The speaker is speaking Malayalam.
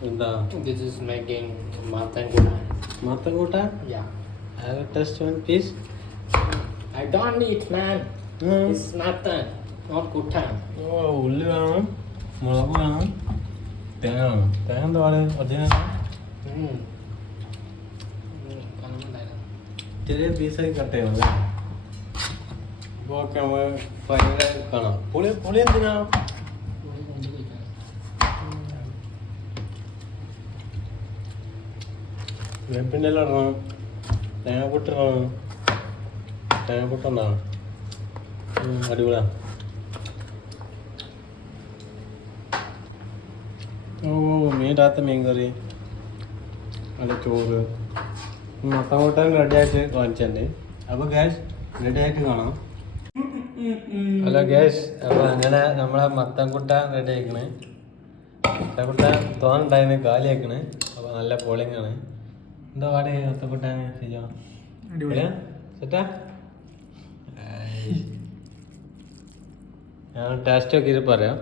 This is making mutton kutan. Mutton kutan? Yeah. Have a taste one piece. I don't eat, man. It's mutton, not kutan. ഉള്ളി വേണം, മുളക് വേണം, തേങ്ങ വേണം. തേങ്ങ എന്താ പറയുക? ഒറിജിനൽ ചെറിയ പീസായി കട്ട് ചെയ്യണം അല്ലേ? അപ്പോൾ ഓക്കെ, നമ്മൾ ഭയങ്കര കാണാം. പുളി എന്തിനാ? വേപ്പിൻ്റെ എല്ലാം ഇടണം, തേങ്ങാപ്പൊട്ടിടണം. തേങ്ങാപ്പൊട്ടുണ്ടാവും, അടിപൊളിയാണ്. മീനിടാത്ത മീൻ കറി, നല്ല ചോറ്, മത്തൻ കൂട്ടാൻ റെഡിയായിട്ട് കാണിച്ചിട്ടുണ്ട്. അപ്പോൾ ഗ്യാസ് റെഡിയായിട്ട് കാണാം. ഹലോ ഗ്യാസ്, അപ്പോൾ അങ്ങനെ നമ്മളെ മത്തൻ കൂട്ടാൻ റെഡി ആക്കണേ. മത്തൻ കൂട്ടാൻ തോന്നുന്നുണ്ടായിരുന്നു, കാലി ആക്കണേ. അപ്പോൾ നല്ല പോളിങ്ങാണ്. എന്താ പാട് മത്തൻ കൂട്ടാൻ? ശരിയാ, സെറ്റാ? ഞാൻ ടേസ്റ്റ് നോക്കിയിട്ട് പറയാം.